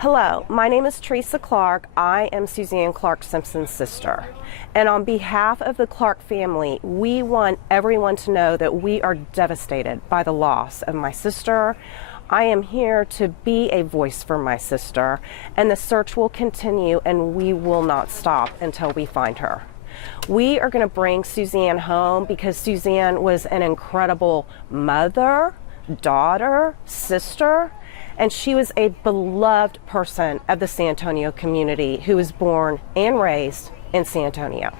Hello, my name is Teresa Clark. I am Suzanne Clark Simpson's sister. And on behalf of the Clark family, we want everyone to know that we are devastated by the loss of my sister. I am here to be a voice for my sister, and the search will continue and we will not stop until we find her. We are going to bring Suzanne home because Suzanne was an incredible mother, daughter, sister, and she was a beloved person of the San Antonio community who was born and raised in San Antonio.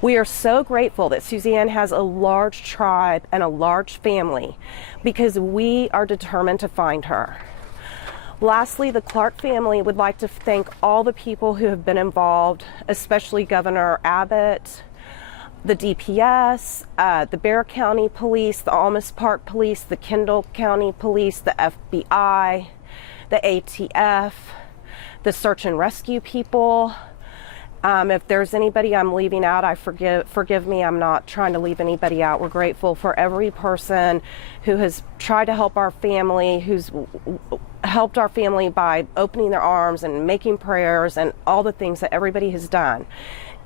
We are so grateful that Suzanne has a large tribe and a large family because we are determined to find her. Lastly, the Clark family would like to thank all the people who have been involved, especially Governor Abbott, the DPS, the Bexar County Police, the Almas Park Police, the Kendall County Police, the FBI, the ATF, the search and rescue people. If there's anybody I'm leaving out, forgive me, I'm not trying to leave anybody out. We're grateful for every person who has tried to help our family, who's helped our family by opening their arms and making prayers and all the things that everybody has done.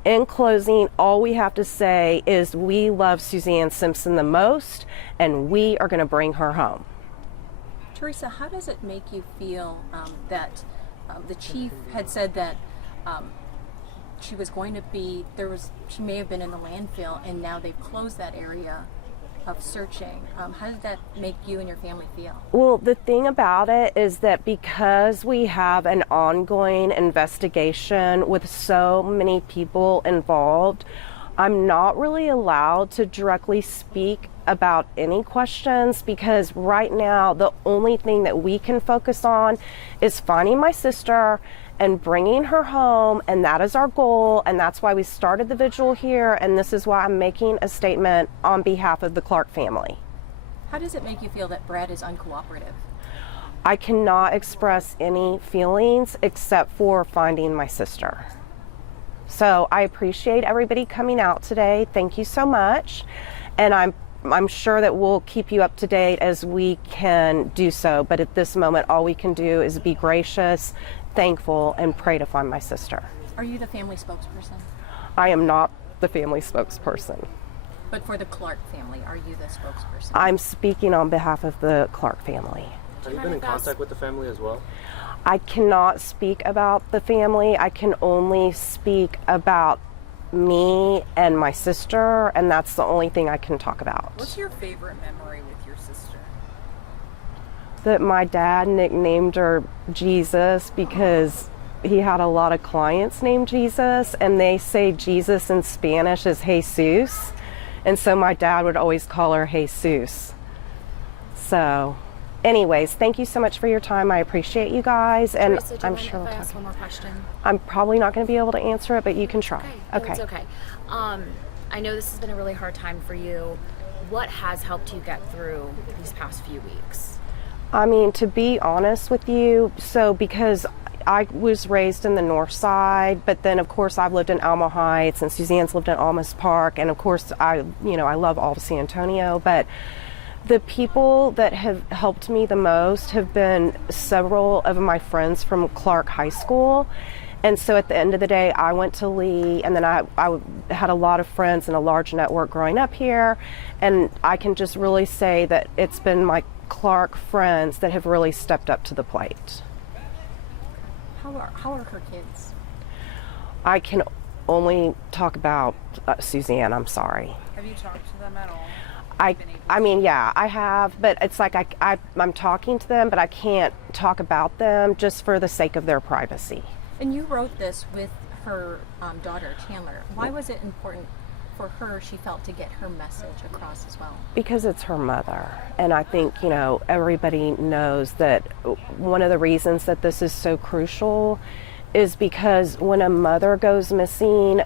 In closing, all we have to say is we love Suzanne Simpson the most, and we are going to bring her home. Teresa, how does it make you feel that the chief had said that she was going to be, she may have been in the landfill, and now they've closed that area of searching? How did that make you and your family feel? Well, the thing about it is that because we have an ongoing investigation with so many people involved, I'm not really allowed to directly speak about any questions because right now the only thing that we can focus on is finding my sister and bringing her home, and that is our goal, and that's why we started the vigil here, and this is why I'm making a statement on behalf of the Clark family. How does it make you feel that Brad is uncooperative? I cannot express any feelings except for finding my sister. So I appreciate everybody coming out today. Thank you so much, and I'm sure that we'll keep you up to date as we can do so, but at this moment all we can do is be gracious, thankful, and pray to find my sister. Are you the family spokesperson? I am not the family spokesperson. But for the Clark family, are you the spokesperson? I'm speaking on behalf of the Clark family. Have you been in contact with the family as well? I cannot speak about the family. I can only speak about me and my sister, and that's the only thing I can talk about. What's your favorite memory with your sister? That my dad nicknamed her Jesus because he had a lot of clients named Jesus, and they say Jesus in Spanish is Jesus, and so my dad would always call her Jesus. So anyways, thank you so much for your time. I appreciate you guys, and Teresa, I'm sure if I ask one more question? I'm probably not going to be able to answer it, but you can try. Okay. It's okay. I know this has been a really hard time for you. What has helped you get through these past few weeks? I mean, to be honest with you, so because I was raised in the north side, but then of course I've lived in Alma Heights, and Suzanne's lived in Almas Park, and of course I love all of San Antonio, but the people that have helped me the most have been several of my friends from Clark High School. And so at the end of the day, I went to Lee, and then I had a lot of friends and a large network growing up here, and I can just really say that it's been my Clark friends that have really stepped up to the plate. How are her kids? I can only talk about Suzanne, I'm sorry. Have you talked to them at all? I mean, yeah, I have, but it's like I'm talking to them, but I can't talk about them just for the sake of their privacy. And you wrote this with her daughter, Chandler. Why was it important for her, she felt, to get her message across as well? Because it's her mother. And I think, everybody knows that one of the reasons that this is so crucial is because when a mother goes missing,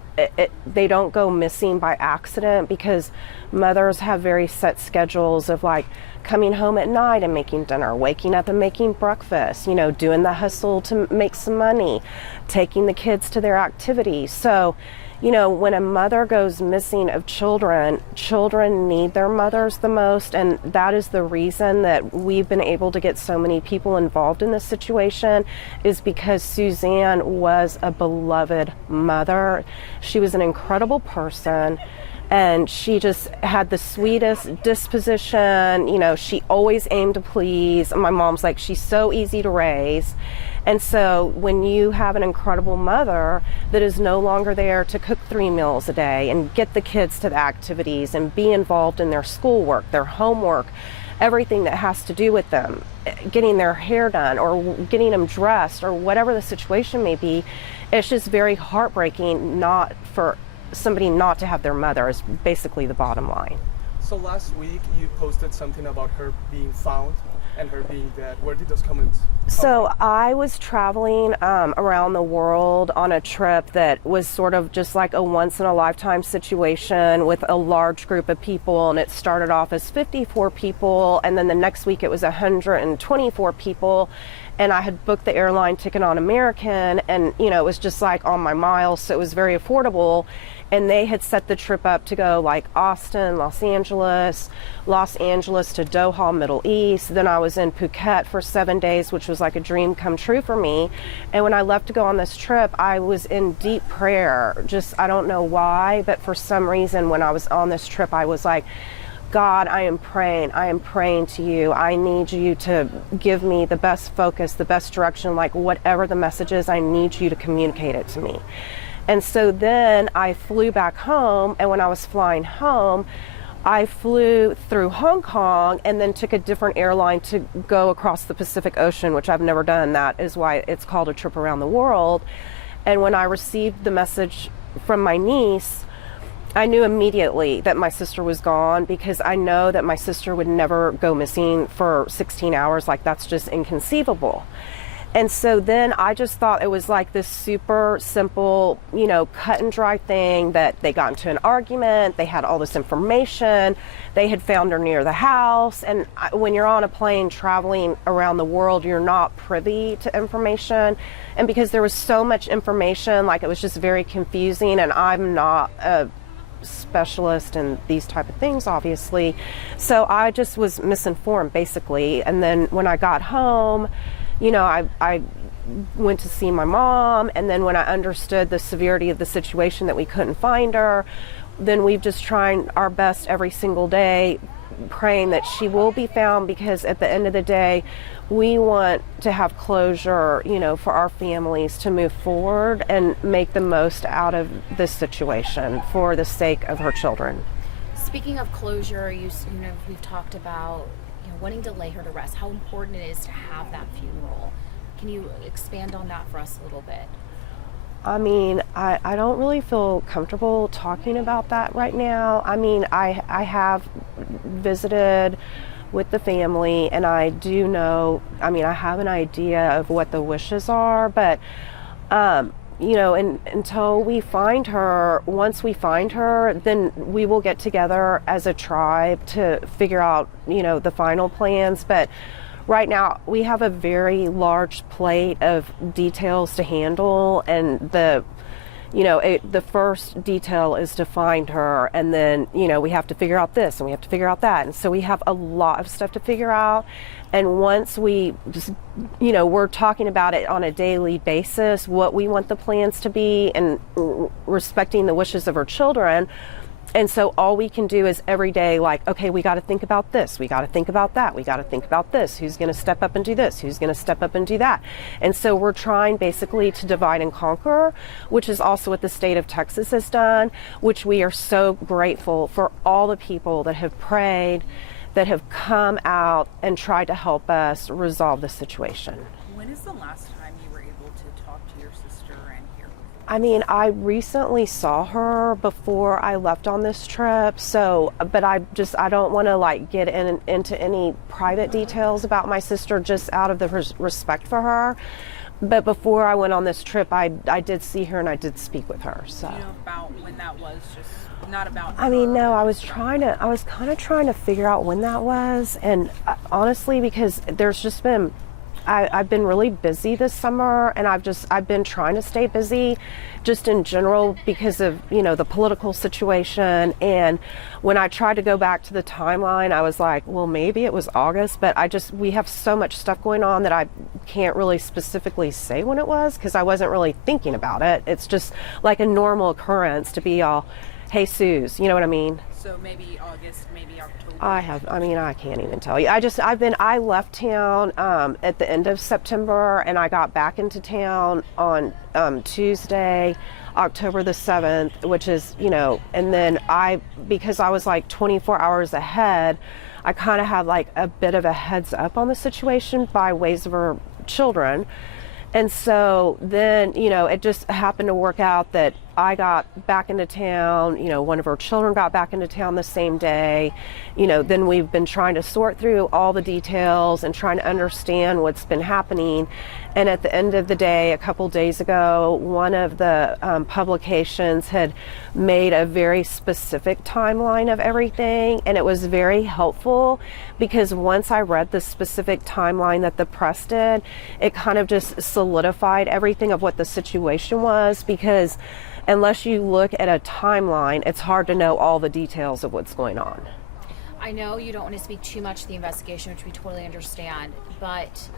they don't go missing by accident, because mothers have very set schedules of like coming home at night and making dinner, waking up and making breakfast, doing the hustle to make some money, taking the kids to their activities. So you know, when a mother goes missing of children, children need their mothers the most, and that is the reason that we've been able to get so many people involved in this situation, is because Suzanne was a beloved mother. She was an incredible person, and she just had the sweetest disposition. You know, she always aimed to please. My mom's like, she's so easy to raise. And so when you have an incredible mother that is no longer there to cook 3 meals a day and get the kids to the activities and be involved in their schoolwork, their homework, everything that has to do with them, getting their hair done or getting them dressed or whatever the situation may be, it's just very heartbreaking not for somebody not to have their mother, is basically the bottom line. So last week you posted something about her being found and her being dead. Where did those comments come So from? I was traveling around the world on a trip that was sort of just like a once-in-a-lifetime situation with a large group of people, and it started off as 54 people, and then the next week it was 124 people, and I had booked the airline ticket on American, and you know, it was just like on my miles, so it was very affordable. And they had set the trip up to go like Austin, Los Angeles to Doha, Middle East. Then I was in Phuket for 7 days, which was like a dream come true for me. And when I left to go on this trip, I was in deep prayer. Just, I don't know why, but for some reason when I was on this trip, I was like, God, I am praying to you. I need you to give me the best focus, the best direction, like whatever the message is, I need you to communicate it to me. And so then I flew back home, and when I was flying home, I flew through Hong Kong and then took a different airline to go across the Pacific Ocean, which I've never done. That is why it's called a trip around the world. And when I received the message from my niece, I knew immediately that my sister was gone, because I know that my sister would never go missing for 16 hours. Like, that's just inconceivable. And so then I just thought it was like this super simple, you know, cut and dry thing, that they got into an argument, they had all this information, they had found her near the house. And when you're on a plane traveling around the world, you're not privy to information. And because there was so much information, like, it was just very confusing, and I'm not a specialist in these type of things, obviously. So I just was misinformed, basically. And then when I got home, you know, I went to see my mom, and then when I understood the severity of the situation, that we couldn't find her, then we've just trying our best every single day, praying that she will be found, because at the end of the day, we want to have closure, you know, for our families to move forward and make the most out of this situation for the sake of her children. Speaking of closure, you know, we've talked about, you know, wanting to lay her to rest, how important it is to have that funeral. Can you expand on that for us a little bit? I mean, I don't really feel comfortable talking about that right now. I mean, I have visited with the family, and I do know, I mean, I have an idea of what the wishes are, but you know, until we find her, once we find her, then we will get together as a tribe to figure out, you know, the final plans. But right now we have a very large plate of details to handle, and the first detail is to find her, and then, you know, we have to figure out this and we have to figure out that, and so we have a lot of stuff to figure out. And once we just, you know, we're talking about it on a daily basis, what we want the plans to be, and respecting the wishes of our children. And so all we can do is every day, like, okay, we got to think about this, we got to think about that, we got to think about this, who's going to step up and do this, who's going to step up and do that. And so we're trying basically to divide and conquer, which is also what the state of Texas has done, which we are so grateful for all the people that have prayed, that have come out and tried to help us resolve the situation. When is the last time you were able to talk to your sister and hear her? I mean, I recently saw her before I left on this trip, so, but I don't want to like get into any private details about my sister, just out of the respect for her. But before I went on this trip, I did see her and I did speak with her. So. Do you know about when that was? Just not about. I mean, no, I was kind of trying to figure out when that was, and honestly, because there's just been I've been really busy this summer, and I've been trying to stay busy just in general because of, the political situation. And when I tried to go back to the timeline, I was like, well, maybe it was August, but we have so much stuff going on that I can't really specifically say when it was because I wasn't really thinking about it. It's just like a normal occurrence to be all, hey, Suze, you know what I mean? So maybe August, maybe October. I can't even tell you. I left town at the end of September, and I got back into town on Tuesday, October the 7th, which is, and then because I was like 24 hours ahead, I kind of had like a bit of a heads up on the situation by ways of her children. And so then, it just happened to work out that I got back into town, one of her children got back into town the same day. Then we've been trying to sort through all the details and trying to understand what's been happening. And at the end of the day, a couple days ago, one of the publications had made a very specific timeline of everything. And it was very helpful because once I read the specific timeline that the press did, it kind of just solidified everything of what the situation was, because unless you look at a timeline, it's hard to know all the details of what's going on. I know you don't want to speak too much to the investigation, which we totally understand, but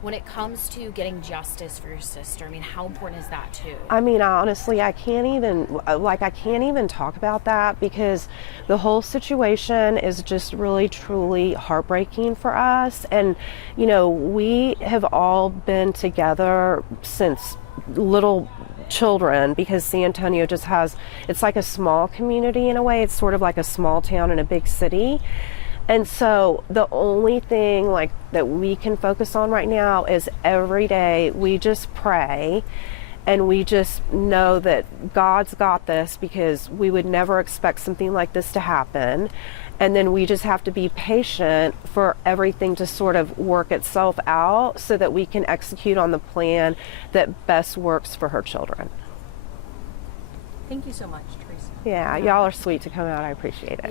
when it comes to getting justice for your sister, how important is that too? Honestly, I can't even talk about that because the whole situation is just really, truly heartbreaking for us. And, we have all been together since little children because San Antonio it's like a small community in a way. It's sort of like a small town in a big city. And so the only thing that we can focus on right now is every day we just pray and we just know that God's got this, because we would never expect something like this to happen. And then we just have to be patient for everything to sort of work itself out so that we can execute on the plan that best works for her children. Thank you so much, Teresa. Yeah, y'all are sweet to come out. I appreciate it.